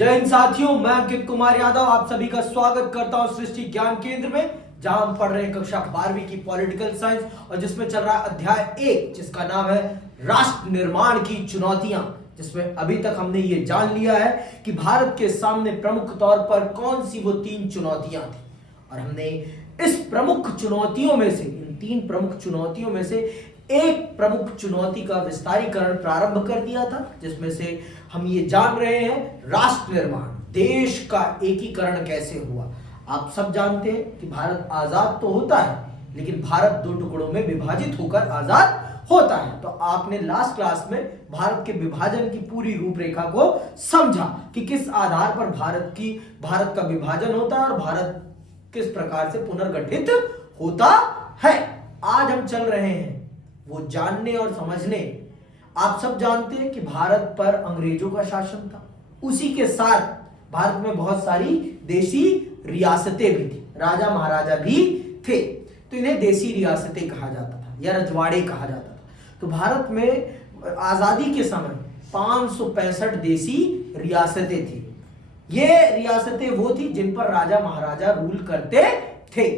जय हिंद साथियों, मैं अंकित कुमार यादव आप सभी का स्वागत करता हूं सृष्टि ज्ञान केंद्र में, जहां हम पढ़ रहे हैं कक्षा 12वीं की पॉलिटिकल साइंस और जिसमें चल रहा है अध्याय 1 जिसका नाम है राष्ट्र निर्माण की चुनौतियां। जिसमें अभी तक हमने ये जान लिया है कि भारत के सामने प्रमुख तौर पर कौन सी वो 3 चुनौतियां थी और हमने इस प्रमुख चुनौतियों में से, इन 3 प्रमुख चुनौतियों में से एक प्रमुख चुनौती का विस्तारीकरण प्रारंभ कर दिया था, जिसमें से हम ये जान रहे हैं राष्ट्र निर्माण, देश का एकीकरण कैसे हुआ। आप सब जानते हैं कि भारत आजाद तो होता है, लेकिन भारत 2 टुकड़ों में विभाजित होकर आजाद होता है। तो आपने लास्ट क्लास में भारत के विभाजन की पूरी रूपरेखा को समझा कि किस आधार पर भारत का विभाजन होता है और भारत किस प्रकार से पुनर्गठित होता है। आज हम चल रहे हैं वो जानने और समझने। आप सब जानते हैं कि भारत पर अंग्रेजों का शासन था, उसी के साथ भारत में बहुत सारी देसी रियासतें भी थी, राजा महाराजा भी थे, तो इन्हें देसी रियासतें कहा जाता था या रजवाड़े कहा जाता था। तो भारत में आजादी के समय 565 देसी रियासतें थी। ये रियासतें वो थी जिन पर राजा महाराजा रूल करते थे,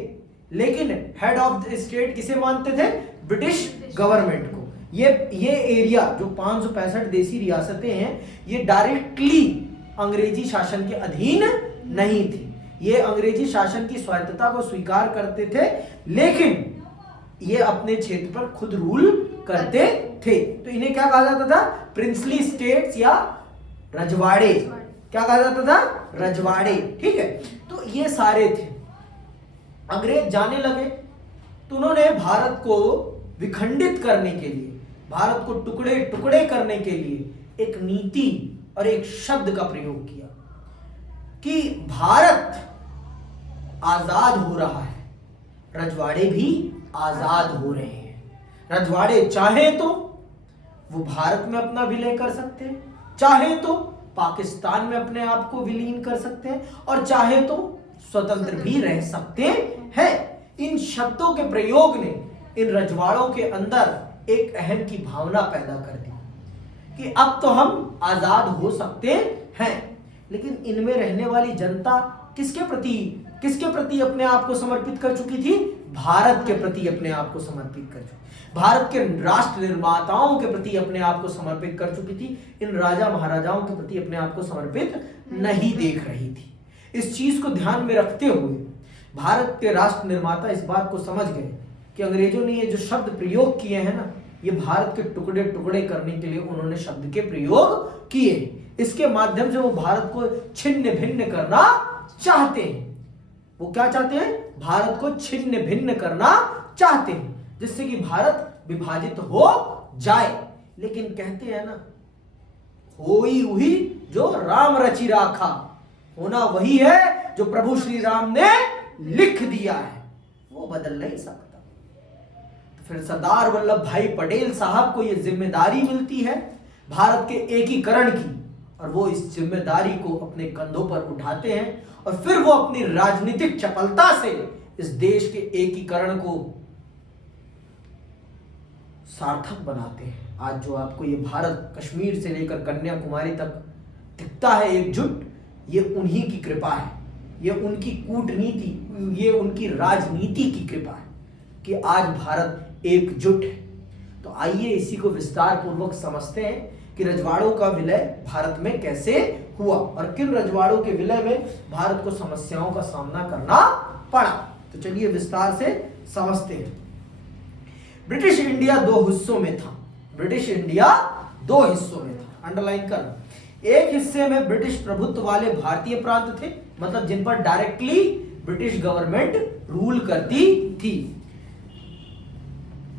लेकिन हेड ऑफ द स्टेट किसे मानते थे? ब्रिटिश गवर्नमेंट को। ये एरिया जो 565 देसी रियासतें हैं, ये डायरेक्टली अंग्रेजी शासन के अधीन नहीं थी। ये अंग्रेजी शासन की स्वायत्तता को स्वीकार करते थे, लेकिन ये अपने क्षेत्र पर खुद रूल करते थे। तो इन्हें क्या कहा जाता था? प्रिंसली स्टेट्स या रजवाड़े। क्या कहा जाता था? रजवाड़े। ठीक है, तो ये सारे थे। अंग्रेज जाने लगे तो उन्होंने भारत को विखंडित करने के लिए, भारत को टुकड़े टुकड़े करने के लिए एक नीति और एक शब्द का प्रयोग किया कि भारत आजाद हो रहा है, रजवाड़े भी आजाद हो रहे हैं। रजवाड़े चाहे तो वो भारत में अपना विलय कर सकते हैं, चाहे तो पाकिस्तान में अपने आप को विलीन कर सकते हैं और चाहे तो स्वतंत्र भी रह सकते हैं। इन शब्दों के प्रयोग ने इन रजवाड़ों के अंदर एक अहम की भावना पैदा कर दी कि अब तो हम आजाद हो सकते हैं। लेकिन इनमें रहने वाली जनता किसके प्रति अपने आप को समर्पित कर चुकी थी? भारत के प्रति अपने आप को समर्पित कर चुकी, भारत के राष्ट्र निर्माताओं के प्रति अपने आप को समर्पित कर चुकी थी। इन राजा महाराजाओं के प्रति अपने आप को समर्पित नहीं देख रही थी। इस चीज को ध्यान में रखते हुए भारत के राष्ट्र निर्माता इस बात को समझ गए कि अंग्रेजों ने ये जो शब्द प्रयोग किए हैं ना, ये भारत के टुकड़े टुकड़े करने के लिए उन्होंने शब्द के प्रयोग किए। इसके माध्यम से वो भारत को छिन्न भिन्न करना चाहते हैं। वो क्या चाहते हैं? भारत को छिन्न भिन्न करना चाहते हैं, जिससे कि भारत विभाजित हो जाए। लेकिन कहते हैं ना, होई हुई जो राम रचि राखा, होना वही है जो प्रभु श्री राम ने लिख दिया है, वो बदल नहीं सकता। तो फिर सरदार वल्लभ भाई पटेल साहब को यह जिम्मेदारी मिलती है भारत के एकीकरण की, और वो इस जिम्मेदारी को अपने कंधों पर उठाते हैं और फिर वो अपनी राजनीतिक चपलता से इस देश के एकीकरण को सार्थक बनाते हैं। आज जो आपको ये भारत कश्मीर से लेकर कन्याकुमारी तक दिखता है एकजुट, ये उन्हीं की कृपा है, ये उनकी कूटनीति, ये उनकी राजनीति की कृपा है कि आज भारत एकजुट है। तो आइए इसी को विस्तार पूर्वक समझते हैं कि रजवाड़ों का विलय भारत में कैसे हुआ और किन रजवाड़ों के विलय में भारत को समस्याओं का सामना करना पड़ा। तो चलिए विस्तार से समझते हैं। ब्रिटिश इंडिया 2 हिस्सों में था। ब्रिटिश इंडिया 2 हिस्सों में था, अंडरलाइन करना। एक हिस्से में ब्रिटिश प्रभुत्व वाले भारतीय प्रांत थे, मतलब जिन पर डायरेक्टली ब्रिटिश गवर्नमेंट रूल करती थी।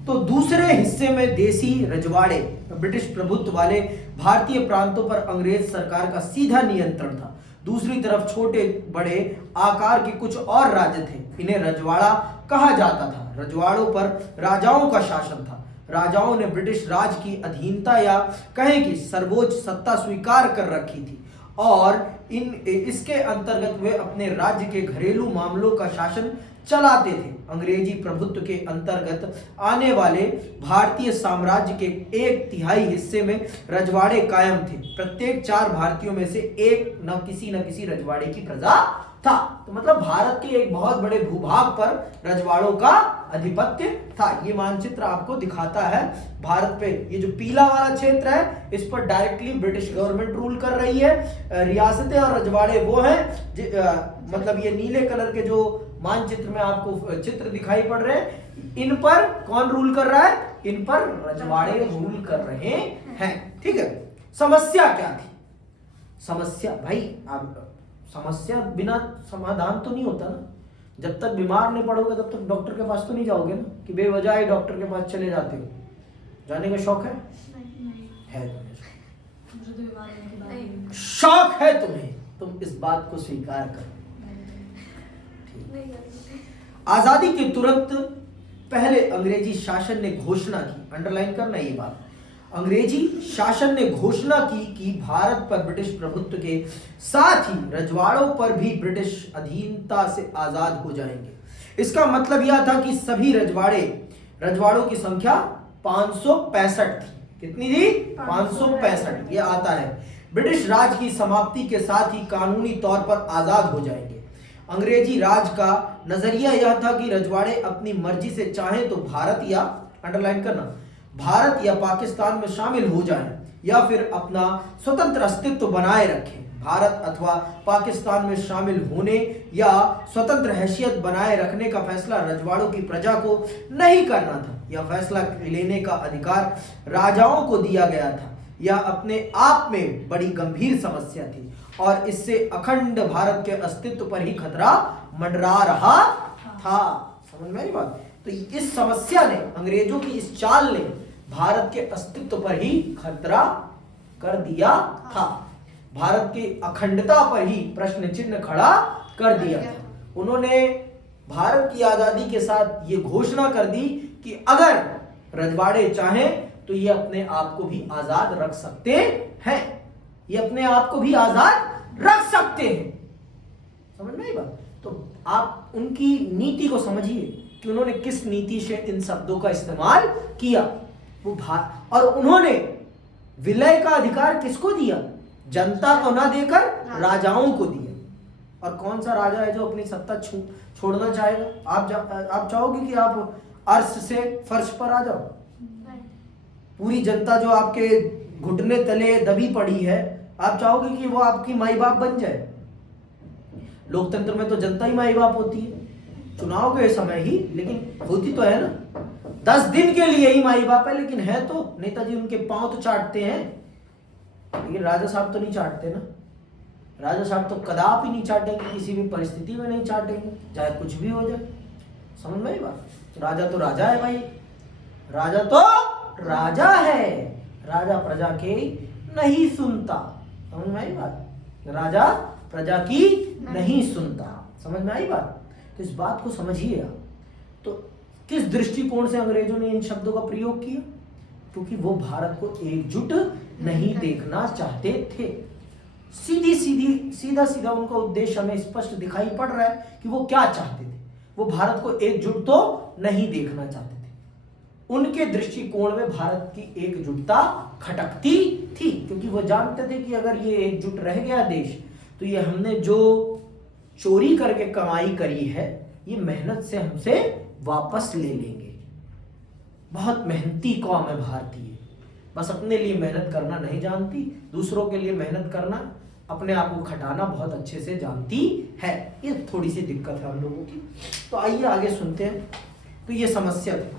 तो दूसरे हिस्से में देसी रजवाड़े, ब्रिटिश प्रभुत्व वाले भारतीय प्रांतों पर अंग्रेज सरकार का सीधा नियंत्रण था। दूसरी तरफ छोटे बड़े आकार के कुछ और राज्य थे, इन्हें रजवाड़ा कहा जाता था। रजवाड़ों पर राजाओं का शासन था। राजाओं ने ब्रिटिश राज की अधीनता या कहें कि सर्वोच्च सत्ता स्वीकार कर रखी थी और इसके अंतर्गत वे अपने राज्य के घरेलू मामलों का शासन चलाते थे। अंग्रेजी प्रभुत्व के अंतर्गत आने वाले भारतीय साम्राज्य के 1/3 हिस्से में रजवाड़े कायम थे। प्रत्येक 4 भारतीयों में से एक न किसी रजवाड़े की प्रजा था। तो मतलब भारत के एक बहुत बड़े भूभाग पर रजवाड़ों का आधिपत्य था। ये मानचित्र आपको दिखाता है भारत पे, ये जो पीला वाला क्षेत्र है इस पर डायरेक्टली ब्रिटिश गवर्नमेंट रूल कर रही है। रियासतें और रजवाड़े वो हैं मतलब ये नीले कलर के जो मानचित्र में आपको चित्र दिखाई पड़ रहे हैं, इन पर कौन रूल कर रहा है? इन पर रजवाड़े रूल कर रहे हैं। ठीक है, समस्या क्या थी? समस्या भाई, आप समस्या बिना समाधान तो नहीं होता ना। जब तक बीमार नहीं पड़ोगे तब तक डॉक्टर के पास तो नहीं जाओगे ना, कि बेवजह ही डॉक्टर के पास चले जाते हो। जाने का शौक है? है तुम्हें शौक है तुम्हें, तुम इस बात को स्वीकार करो। आजादी के तुरंत पहले अंग्रेजी शासन ने घोषणा की, अंडरलाइन करना ये बात, अंग्रेजी शासन ने घोषणा की कि भारत पर ब्रिटिश प्रभुत्व के साथ ही रजवाड़ों पर भी ब्रिटिश अधीनता से आजाद हो जाएंगे। इसका मतलब यह था कि सभी रजवाड़ों की संख्या 565 थी। कितनी थी? 565। ये आता है ब्रिटिश राज की समाप्ति के साथ ही कानूनी तौर पर आजाद हो जाएंगे। अंग्रेजी राज का नजरिया यह था कि रजवाड़े अपनी मर्जी से चाहें तो भारत या, अंडरलाइन करना, भारत या पाकिस्तान में शामिल हो जाएं या फिर अपना स्वतंत्र अस्तित्व बनाए रखें। भारत अथवा पाकिस्तान में शामिल होने या स्वतंत्र हैसियत बनाए रखने का फैसला रजवाड़ों की प्रजा को नहीं करना था। यह फैसला लेने का अधिकार राजाओं को दिया गया था। यह अपने आप में बड़ी गंभीर समस्या थी और इससे अखंड भारत के अस्तित्व पर ही खतरा मंडरा रहा था। समझ में आई बात? तो इस समस्या ने, अंग्रेजों की इस चाल ने भारत के अस्तित्व पर ही खतरा कर दिया था। भारत की अखंडता पर ही प्रश्न चिन्ह खड़ा कर दिया था। उन्होंने भारत की आजादी के साथ ये घोषणा कर दी कि अगर रजवाड़े चाहें तो ये अपने आप को भी आजाद रख सकते हैं। ये अपने आप को भी आजाद रख सकते हैं। समझ में आई बात? तो आप उनकी नीति को समझिए कि उन्होंने किस नीति से इन शब्दों का इस्तेमाल किया। वो और उन्होंने विलय का अधिकार किसको दिया? जनता को ना देकर राजाओं को दिया। और कौन सा राजा है जो अपनी सत्ता छोड़ना चाहेगा? आप चाहोगे कि आप अर्श से फर्श पर आ जाओ? पूरी जनता जो आपके घुटने तले दबी पड़ी है, आप चाहोगे कि वो आपकी माई बाप बन जाए? लोकतंत्र में तो जनता ही माई बाप होती है। चुनाव के समय ही, लेकिन होती तो है ना। 10 दिन के लिए ही माई बाप है, लेकिन है तो नेताजी उनके पांव तो चाटते हैं, लेकिन राजा साहब तो नहीं चाटते ना। राजा साहब तो कदापि नहीं चाटेंगे, किसी भी परिस्थिति में नहीं चाटेंगे, चाहे कुछ भी हो जाए। समझ में आई बात? राजा तो राजा है भाई, राजा तो राजा है। राजा प्रजा के नहीं सुनता। समझ में आई बात? राजा प्रजा की नहीं सुनता। समझ में आई बात? तो इस बात को समझिए आप। तो किस दृष्टिकोण से अंग्रेजों ने इन शब्दों का प्रयोग किया? क्योंकि वो भारत को एकजुट नहीं देखना चाहते थे। सीधा उनका उद्देश्य हमें स्पष्ट दिखाई पड़ रहा है कि वो क्या चाहते थे। वो भारत को एकजुट तो नहीं देखना चाहते थे। उनके दृष्टिकोण में भारत की एकजुटता खटकती थी, क्योंकि वो जानते थे कि अगर ये एकजुट रह गया देश, तो ये हमने जो चोरी करके कमाई करी है, ये मेहनत से हमसे वापस ले लेंगे। बहुत मेहनती कौम है भारतीय, बस अपने लिए मेहनत करना नहीं जानती, दूसरों के लिए मेहनत करना, अपने आप को खटाना बहुत अच्छे से जानती है। ये थोड़ी सी दिक्कत है हम लोगों की। तो आइए आगे सुनते हैं। तो ये समस्या थी।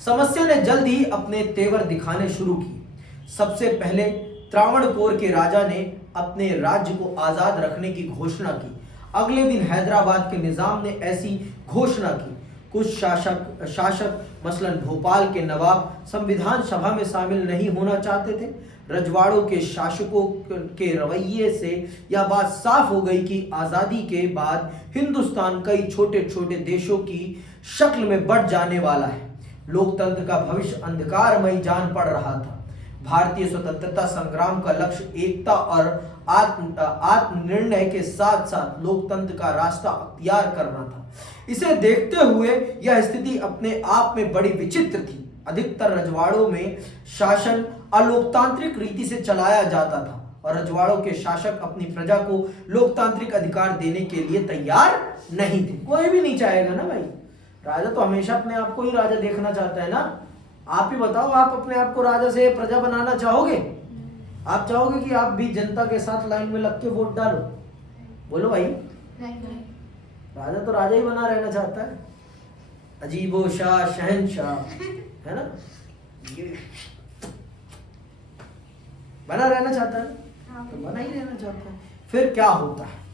समस्या ने जल्द ही अपने तेवर दिखाने शुरू की। सबसे पहले त्रावणकोर के राजा ने अपने राज्य को आजाद रखने की घोषणा की। अगले दिन हैदराबाद के निजाम ने ऐसी घोषणा की। कुछ शासक मसलन भोपाल के नवाब संविधान सभा में शामिल नहीं होना चाहते थे। रजवाड़ों के शासकों के रवैये से यह बात साफ हो गई कि आज़ादी के बाद हिंदुस्तान कई छोटे छोटे देशों की शक्ल में बढ़ जाने वाला है। लोकतंत्र का भविष्य अंधकारमय जान पड़ रहा था। भारतीय स्वतंत्रता संग्राम का लक्ष्य एकता और आत्मनिर्णय के साथ साथ लोकतंत्र का रास्ता अख्तियार करना था। इसे देखते हुए यह स्थिति अपने आप में बड़ी विचित्र थी। अधिकतर रजवाड़ों में शासन अलोकतांत्रिक रीति से चलाया जाता था और रजवाड़ों के शासक अपनी प्रजा को लोकतांत्रिक अधिकार देने के लिए तैयार नहीं थे। कोई भी नहीं चाहेगा ना भाई, राजा तो हमेशा अपने आप को ही राजा देखना चाहता है ना। आप ही बताओ, आप अपने आप को राजा से प्रजा बनाना चाहोगे? आप चाहोगे कि आप भी जनता के साथ लाइन में लग के वोट डालो? बोलो भाई। नहीं। राजा तो राजा ही बना रहना चाहता है, अजीबो शाह शहनशाह, है ना, ये बना रहना चाहता है, तो बना ही रहना चाहता है। फिर क्या होता है?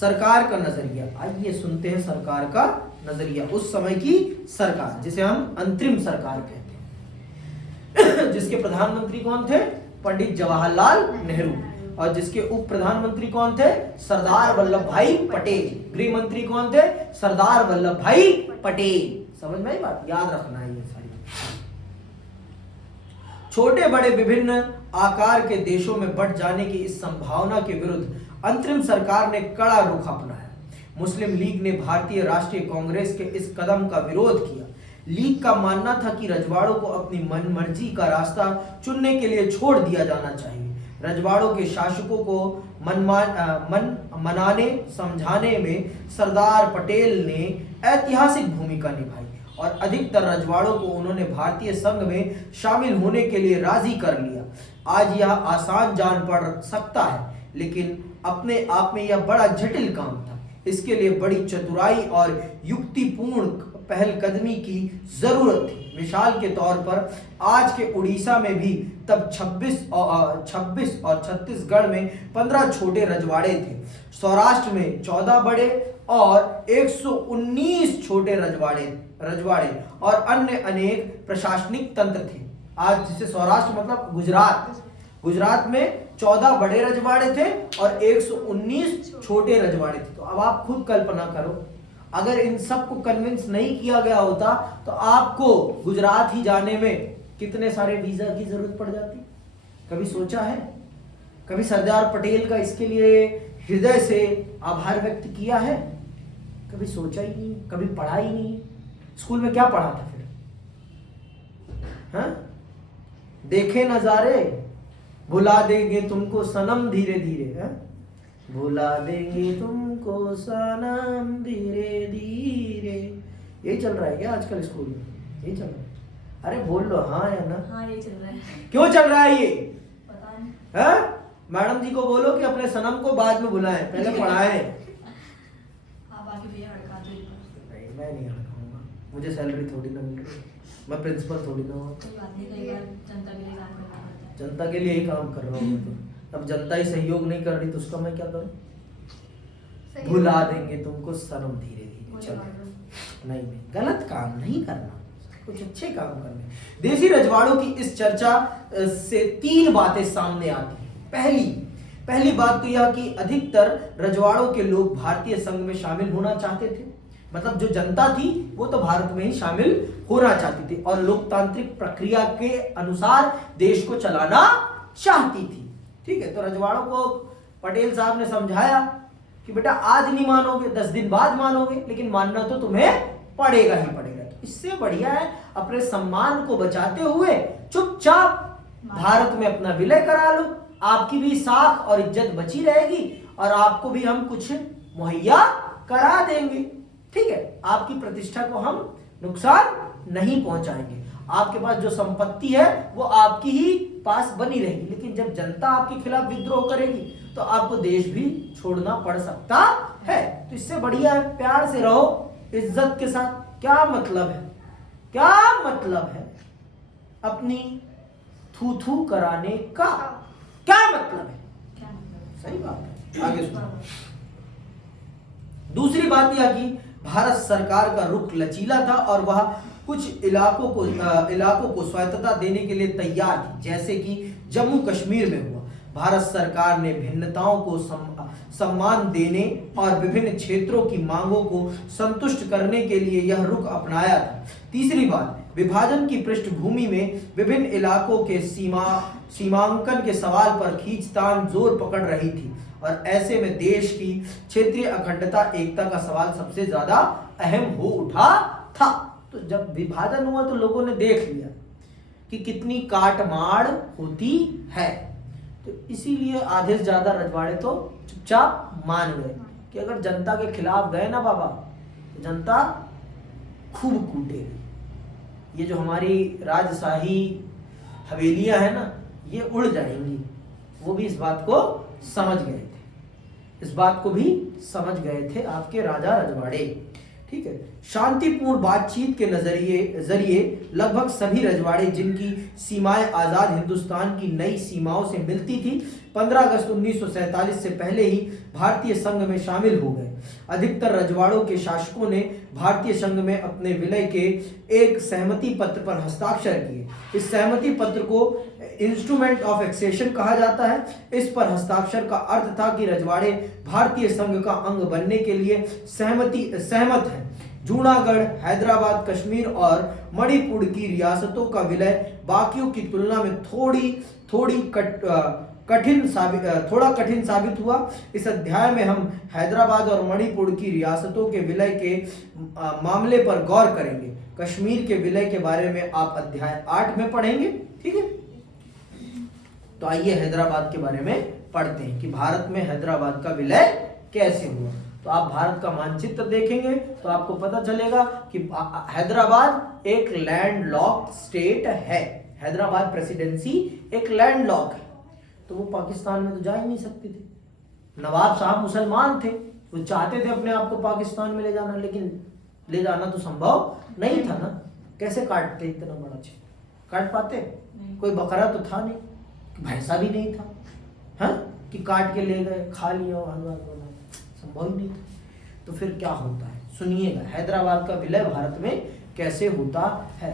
सरकार का नजरिया, आइए सुनते हैं सरकार का नजरिया। उस समय की सरकार, जिसे हम अंतरिम सरकार कहते हैं, जिसके प्रधानमंत्री कौन थे? पंडित जवाहरलाल नेहरू। और जिसके उप प्रधानमंत्री कौन थे? सरदार वल्लभ भाई पटेल। गृह मंत्री कौन थे? सरदार वल्लभ भाई पटेल। समझ में आई बात? याद रखना है ये सारी। छोटे बड़े विभिन्न आकार के देशों में बढ़ जाने की इस संभावना के विरुद्ध अंतरिम सरकार ने कड़ा रुख अपनाया। मुस्लिम लीग ने भारतीय राष्ट्रीय कांग्रेस के इस कदम का विरोध किया। लीग का मानना था कि रजवाड़ों को अपनी मनमर्जी का रास्ता चुनने के लिए छोड़ दिया जाना चाहिए। रजवाड़ों के शासकों को मनाने समझाने में सरदार पटेल ने ऐतिहासिक भूमिका निभाई और अधिकतर रजवाड़ों को उन्होंने भारतीय संघ में शामिल होने के लिए राजी कर लिया। आज यह आसान जान पड़ सकता है, लेकिन अपने आप में यह बड़ा जटिल काम था। इसके लिए बड़ी चतुराई और युक्तिपूर्ण पहलकदमी की जरूरत थी। मिसाल के तौर पर आज के उड़ीसा में भी तब 26 और छत्तीसगढ़ में 15 छोटे रजवाड़े थे। सौराष्ट्र में 14 बड़े और 119 छोटे रजवाड़े और अन्य अनेक प्रशासनिक तंत्र थे। आज जिसे सौराष्ट्र मतलब गुजरात में 14 बड़े रजवाड़े थे और 119 छोटे रजवाड़े थे। तो अब आप खुद कल्पना करो, अगर इन सबको कन्विंस नहीं किया गया होता तो आपको गुजरात ही जाने में कितने सारे वीजा की जरूरत पड़ जाती? कभी सोचा है? कभी सरदार पटेल का इसके लिए हृदय से आभार व्यक्त किया है? कभी सोचा ही नहीं, कभी पढ़ा ही नहीं। स्कूल में क्या पढ़ा था फिर? हाँ? देखे नजारे, भुला देंगे तुमको सनम धीरे धीरे, भुला देंगे तुमको सनम धीरे धीरे। यही चल रहा है क्या आजकल स्कूल में? यही चल रहा है? अरे बोल लो हाँ या ना। हाँ, ये चल रहा है। क्यों चल रहा है ये? पता नहीं। है? मैडम जी को बोलो कि अपने सनम को बाद में बुलाएं, पहले पढ़ाएं। हाँ, बाकी भैया हड़का दो। नहीं, मैं नहीं हड़काऊंगा, मुझे सैलरी थोड़ी ना मिल रही, मैं प्रिंसिपल थोड़ी ना हूँ। कोई बात नहीं, कई बार जनता के लिए काम करना पड़ता है। जनता के लिए ही काम कर रहा हूँ तो अब जनता ही सहयोग नहीं कर रही तो उसका मैं क्या करूँ? भुला देंगे तुमको सनम धीरे धीरे। चलो नहीं, गलत काम नहीं करना, कुछ अच्छे काम करने। देसी रजवाड़ों की इस चर्चा से 3 बातें सामने आती हैं। पहली बात तो यह कि अधिकतर रजवाड़ों के लोग भारतीय संघ में शामिल होना चाहते थे। मतलब जो जनता थी वो तो भारत में ही शामिल होना चाहती थी और लोकतांत्रिक प्रक्रिया के अनुसार देश को चलाना चाहती थी। ठीक है, तो रजवाड़ों को पटेल साहब ने समझाया कि बेटा आज नहीं मानोगे, 10 दिन बाद मानोगे, लेकिन मानना तो तुम्हें पड़ेगा ही पड़ेगा। तो इससे बढ़िया है अपने सम्मान को बचाते हुए चुपचाप भारत में अपना विलय करा लो, आपकी भी साख और इज्जत बची रहेगी और आपको भी हम कुछ मुहैया करा देंगे। ठीक है, आपकी प्रतिष्ठा को हम नुकसान नहीं पहुंचाएंगे, आपके पास जो संपत्ति है वो आपकी ही पास बनी रहेगी। लेकिन जब जनता आपके खिलाफ विद्रोह करेगी तो आपको देश भी छोड़ना पड़ सकता है। तो इससे बढ़िया है प्यार से रहो, इज्जत के साथ। क्या मतलब है अपनी थू थू कराने का? क्या मतलब है? सही बात है, आगे सुनो। दूसरी बात यह कि भारत सरकार का रुख लचीला था और वह कुछ इलाकों को स्वायत्तता देने के लिए तैयार थी, जैसे कि जम्मू कश्मीर में हुआ। भारत सरकार ने भिन्नताओं को सम्मान देने और विभिन्न क्षेत्रों की मांगों को संतुष्ट करने के लिए यह रुख अपनाया था। तीसरी बात, विभाजन की पृष्ठभूमि में विभिन्न इलाकों के सीमांकन के सवाल पर खींचतान जोर पकड़ रही थी और ऐसे में देश की क्षेत्रीय अखंडता एकता का सवाल सबसे ज्यादा अहम हो उठा था। तो जब विभाजन हुआ तो लोगों ने देख लिया कि कितनी काटमाड़ होती है, तो इसीलिए आधे से ज्यादा रजवाड़े तो चुपचाप मान गए कि अगर जनता के खिलाफ गए ना बाबा तो जनता खूब कूटेगी। ये जो हमारी राजशाही हवेलियां है ना, ये उड़ जाएंगी। वो भी इस बात को समझ गए थे, इस बात को भी समझ गए थे आपके राजा रजवाड़े। ठीक है, शांतिपूर्ण बातचीत के जरिए लगभग सभी रजवाड़े जिनकी सीमाएं आजाद हिंदुस्तान की नई सीमाओं से मिलती थी 15 अगस्त 1947 से पहले ही भारतीय संघ में शामिल हो गए। अधिकतर रजवाड़ों के शासकों ने भारतीय संघ में अपने विलय के एक सहमति पत्र पर हस्ताक्षर किए। इस सहमति पत्र को इंस्ट्रूमेंट ऑफ एक्सेशन कहा जाता है। इस पर हस्ताक्षर का अर्थ था कि रजवाड़े भारतीय संघ का अंग बनने के लिए सहमत है। जूनागढ़, हैदराबाद, कश्मीर और मणिपुर की रियासतों का विलय बाकियों की तुलना में थोड़ा कठिन साबित हुआ। इस अध्याय में हम हैदराबाद और मणिपुर की रियासतों के विलय के मामले पर गौर करेंगे। कश्मीर के विलय के बारे में आप अध्याय 8 में पढ़ेंगे। ठीक है, तो आइए हैदराबाद के बारे में पढ़ते हैं कि भारत में हैदराबाद का विलय कैसे हुआ। तो आप भारत का मानचित्र देखेंगे तो आपको पता चलेगा कि हैदराबाद एक लैंडलॉक्ड स्टेट है। हैदराबाद प्रेसिडेंसी एक लैंडलॉक है, तो वो पाकिस्तान में तो जा ही नहीं सकती थी। नवाब साहब मुसलमान थे, वो चाहते थे अपने आप को पाकिस्तान में ले जाना, लेकिन ले जाना तो संभव नहीं था ना। कैसे काटते इतना बड़ा चीज, काट पाते? कोई बकरा तो था नहीं, भैंसा भी नहीं था, हाँ, कि काट के ले गए खा लिया, संभव ही नहीं था। तो फिर क्या होता है, सुनिएगा हैदराबाद का विलय भारत में कैसे होता है।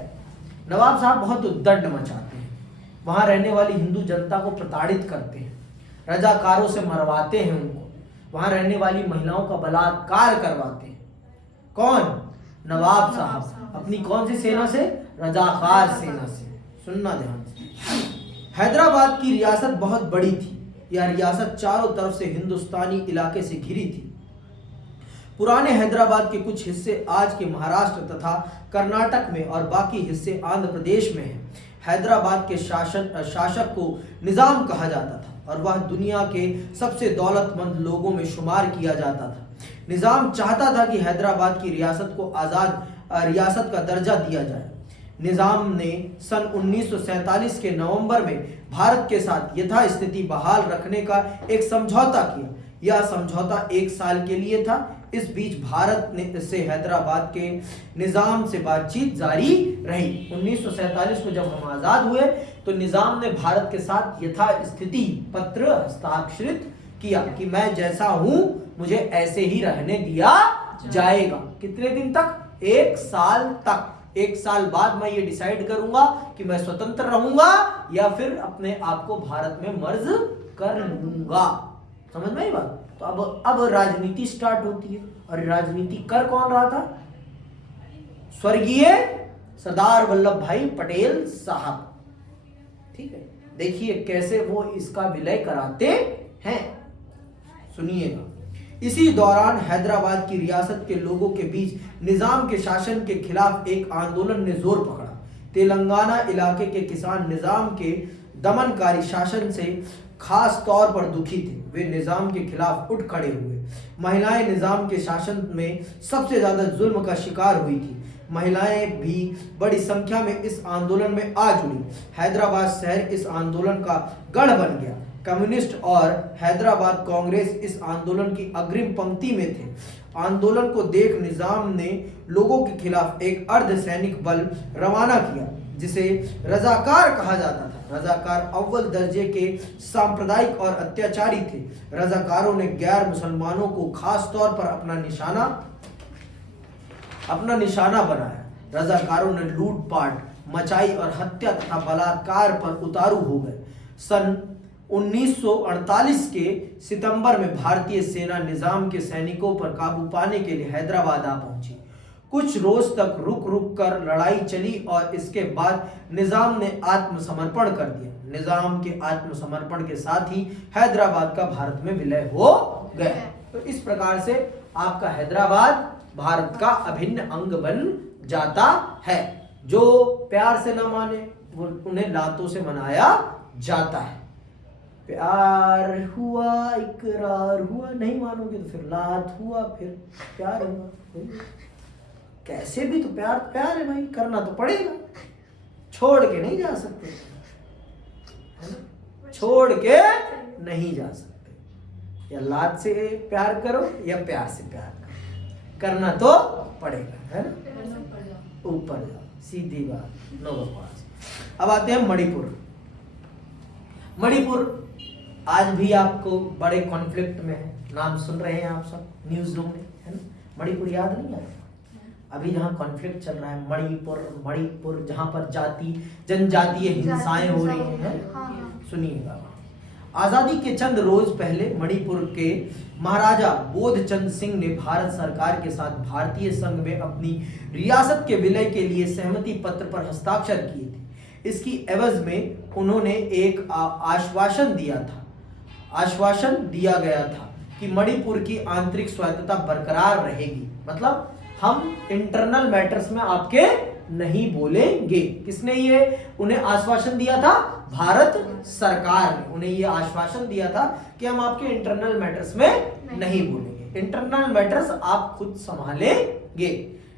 नवाब साहब बहुत उद्दंड मचाते हैं, वहां रहने वाली हिंदू जनता को प्रताड़ित करते हैं, रजाकारों से मरवाते हैं उनको, वहां रहने वाली महिलाओं का बलात्कार करवाते हैं। कौन? नवाब साहब अपनी कौन सी सेना से? रजाकार सेना से। सुनना ध्यान से। हैदराबाद की रियासत बहुत बड़ी थी। यह रियासत चारों तरफ से हिंदुस्तानी इलाके से घिरी थी। पुराने हैदराबाद के कुछ हिस्से आज के महाराष्ट्र तथा कर्नाटक में और बाकी हिस्से आंध्र प्रदेश में हैं। हैदराबाद के शासक को निजाम कहा जाता था और वह दुनिया के सबसे दौलतमंद लोगों में शुमार किया जाता था। निजाम चाहता था कि हैदराबाद की रियासत को आज़ाद रियासत का दर्जा दिया जाए। निजाम ने सन 1947 के नवंबर में भारत के साथ यथास्थिति बहाल रखने का एक समझौता किया। यह समझौता 1 साल के लिए था। इस बीच भारत ने से हैदराबाद के निजाम से बातचीत जारी रही। 1947 को जब हम आजाद हुए तो निजाम ने भारत के साथ यथास्थिति पत्र हस्ताक्षरित किया कि मैं जैसा हूं मुझे ऐसे ही रहने दिया जाएगा। कितने दिन तक? 1 साल तक। 1 साल बाद मैं ये डिसाइड करूंगा कि मैं स्वतंत्र रहूंगा या फिर अपने आप को भारत में मर्ज कर लूंगा। समझ में आई बात? तो अब राजनीति स्टार्ट होती है। और राजनीति कर कौन रहा था? स्वर्गीय सरदार वल्लभ भाई पटेल साहब। ठीक है, देखिए कैसे वो इसका विलय कराते हैं, सुनिएगा। इसी दौरान हैदराबाद की रियासत के लोगों के बीच निजाम के शासन के खिलाफ एक आंदोलन ने जोर पकड़ा। तेलंगाना इलाके के किसान निजाम के दमनकारी शासन से खास तौर पर दुखी थे। वे निजाम के खिलाफ उठ खड़े हुए। महिलाएं निजाम के शासन में सबसे ज्यादा जुल्म का शिकार हुई थी। महिलाएं भी बड़ी संख्या में इस आंदोलन में आ जुड़ी। हैदराबाद शहर इस आंदोलन का गढ़ बन गया। कम्युनिस्ट और हैदराबाद कांग्रेस इस आंदोलन की अग्रिम पंक्ति में थे। आंदोलन को देख निजाम ने लोगों के खिलाफ एक अर्धसैनिक बल रवाना किया जिसे रजाकार कहा जाता था। रजाकार अव्वल दर्जे के सांप्रदायिक और अत्याचारी थे। रजाकारों ने गैर मुसलमानों को खास तौर पर अपना निशाना बनाया। रजाकारों ने लूटपाट मचाई और हत्या तथा बलात्कार पर उतारू हो गए। सन 1948 के सितंबर में भारतीय सेना निजाम के सैनिकों पर काबू पाने के लिए हैदराबाद आ पहुंची। कुछ रोज तक रुक रुक कर लड़ाई चली और इसके बाद निजाम ने आत्मसमर्पण कर दिया। निजाम के आत्मसमर्पण के साथ ही हैदराबाद का भारत में विलय हो गया। तो इस प्रकार से आपका हैदराबाद भारत का अभिन्न अंग बन जाता है। जो प्यार से न माने वो उन्हें लातों से मनाया जाता है। प्यार हुआ, इकरार हुआ, नहीं मानोगे तो फिर लात हुआ, फिर प्यार हुआ। कैसे भी तो प्यार प्यार है भाई, करना तो पड़ेगा, छोड़ के नहीं जा सकते, है ना? छोड़ के नहीं जा सकते। या लात से प्यार करो या प्यार से प्यार करो, करना तो पड़ेगा, है ना? ऊपर जाओ, सीधी बात, नो बकवास। अब आते हैं मणिपुर। मणिपुर आज भी आपको बड़े कॉन्फ्लिक्ट में है। नाम सुन रहे हैं आप सब न्यूज रूम में, है ना? मणिपुर याद नहीं आया? अभी जहाँ कॉन्फ्लिक्ट चल रहा है मणिपुर जहाँ पर जनजातीय हिंसाएं हो रही हैं, सुनिएगा। आजादी के चंद रोज पहले मणिपुर के महाराजा बोधचंद सिंह ने भारत सरकार के साथ भारतीय संघ में अपनी रियासत के विलय के लिए सहमति पत्र पर हस्ताक्षर किए थे। इसकी एवज में उन्होंने एक आश्वासन दिया गया था कि मणिपुर की आंतरिक स्वायत्तता बरकरार रहेगी। मतलब हम इंटरनल मैटर्स में आपके नहीं बोलेंगे। किसने ये उन्हें आश्वासन दिया था? भारत सरकार ने उन्हें ये आश्वासन दिया था कि हम आपके इंटरनल मैटर्स में नहीं बोलेंगे, इंटरनल मैटर्स आप खुद संभालेंगे।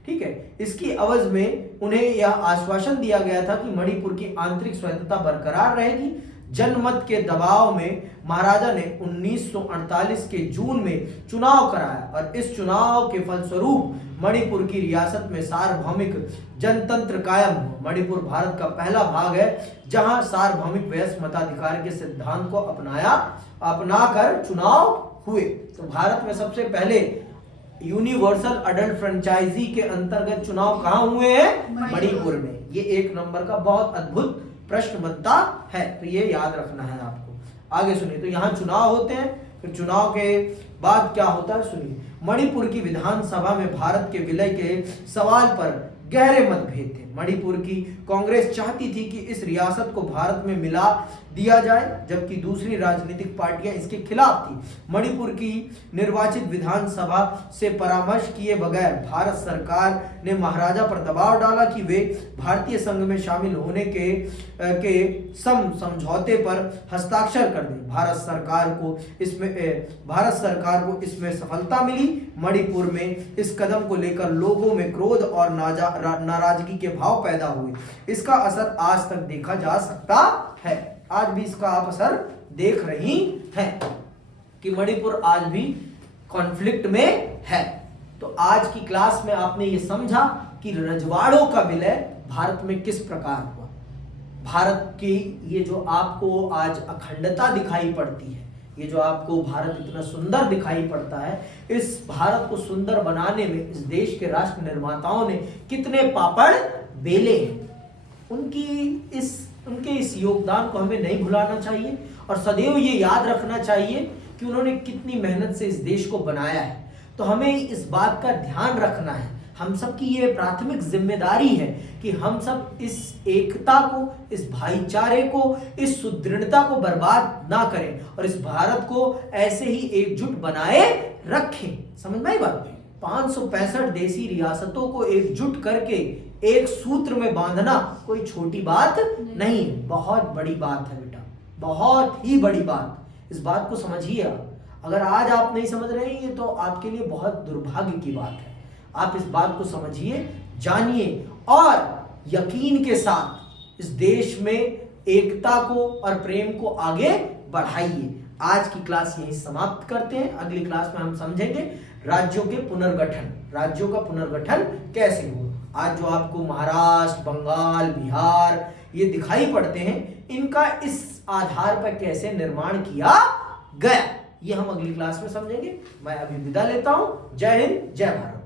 ठीक है, इसकी एवज में उन्हें यह आश्वासन दिया गया था कि मणिपुर की आंतरिक स्वायत्तता बरकरार रहेगी। जनमत के दबाव में महाराजा ने 1948 के जून में चुनाव कराया और इस चुनाव के फलस्वरूप मणिपुर की रियासत में सार्वभौमिक जनतंत्र कायम हुआ। मणिपुर भारत का पहला भाग है जहां सार्वभौमिक वयस्क मताधिकार के सिद्धांत को अपनाकर चुनाव हुए। तो भारत में सबसे पहले यूनिवर्सल अडल्ट फ्रेंचाइजी के अंतर्गत चुनाव कहां हुए हैं? मणिपुर में। ये एक नंबर का बहुत अद्भुत प्रश्न बनता है, तो ये याद रखना है आपको। आगे सुनिए, तो यहाँ चुनाव होते हैं, फिर चुनाव के बाद क्या होता है सुनिए। मणिपुर की विधानसभा में भारत के विलय के सवाल पर गहरे मतभेद थे। मणिपुर की कांग्रेस चाहती थी कि इस रियासत को भारत में मिला दिया जाए, जबकि दूसरी राजनीतिक पार्टियां इसके खिलाफ थी। मणिपुर की निर्वाचित विधानसभा से परामर्श किए बगैर भारत सरकार ने महाराजा पर दबाव डाला कि वे भारतीय संघ में शामिल होने के समझौते पर हस्ताक्षर कर दें। भारत सरकार को इसमें सफलता मिली। मणिपुर में इस कदम को लेकर लोगों में क्रोध और नाराजगी के भाव पैदा हुए। इसका असर आज तक देखा जा सकता है। आज भी इसका आप असर देख रही हैं कि मणिपुर आज भी कॉन्फ्लिक्ट में है। तो आज की क्लास में आपने ये समझा कि रजवाड़ों का विलय भारत में किस प्रकार हुआ। भारत की ये जो आपको आज अखंडता दिखाई पड़ती है, ये जो आपको भारत इतना सुंदर दिखाई पड़ता है, इस भारत को सुंदर बनाने में इस देश के राष्ट्र निर्माताओं ने कितने पापड़ बेले हैं। उनके इस योगदान को हमें नहीं भुलाना चाहिए और सदैव ये याद रखना चाहिए कि उन्होंने कितनी मेहनत से इस देश को बनाया है। तो हमें इस बात का ध्यान रखना है, हम सबकी ये प्राथमिक जिम्मेदारी है कि हम सब इस एकता को, इस भाईचारे को, इस सुदृढ़ता को बर्बाद ना करें और इस भारत को ऐसे ही एकजुट बनाए रखें। समझ में आई बात? 565 देसी रियासतों को एकजुट करके एक सूत्र में बांधना कोई छोटी बात नहीं, बहुत बड़ी बात है बेटा, बहुत ही बड़ी बात। इस बात को समझिए आप। अगर आज आप नहीं समझ रहे हैं तो आपके लिए बहुत दुर्भाग्य की बात है। आप इस बात को समझिए, जानिए और यकीन के साथ इस देश में एकता को और प्रेम को आगे बढ़ाइए। आज की क्लास यहीं समाप्त करते हैं। अगली क्लास में हम समझेंगे राज्यों के पुनर्गठन, राज्यों का पुनर्गठन कैसे हो। आज जो आपको महाराष्ट्र, बंगाल, बिहार ये दिखाई पड़ते हैं, इनका इस आधार पर कैसे निर्माण किया गया, ये हम अगली क्लास में समझेंगे। मैं अभी विदा लेता हूं। जय हिंद, जय भारत।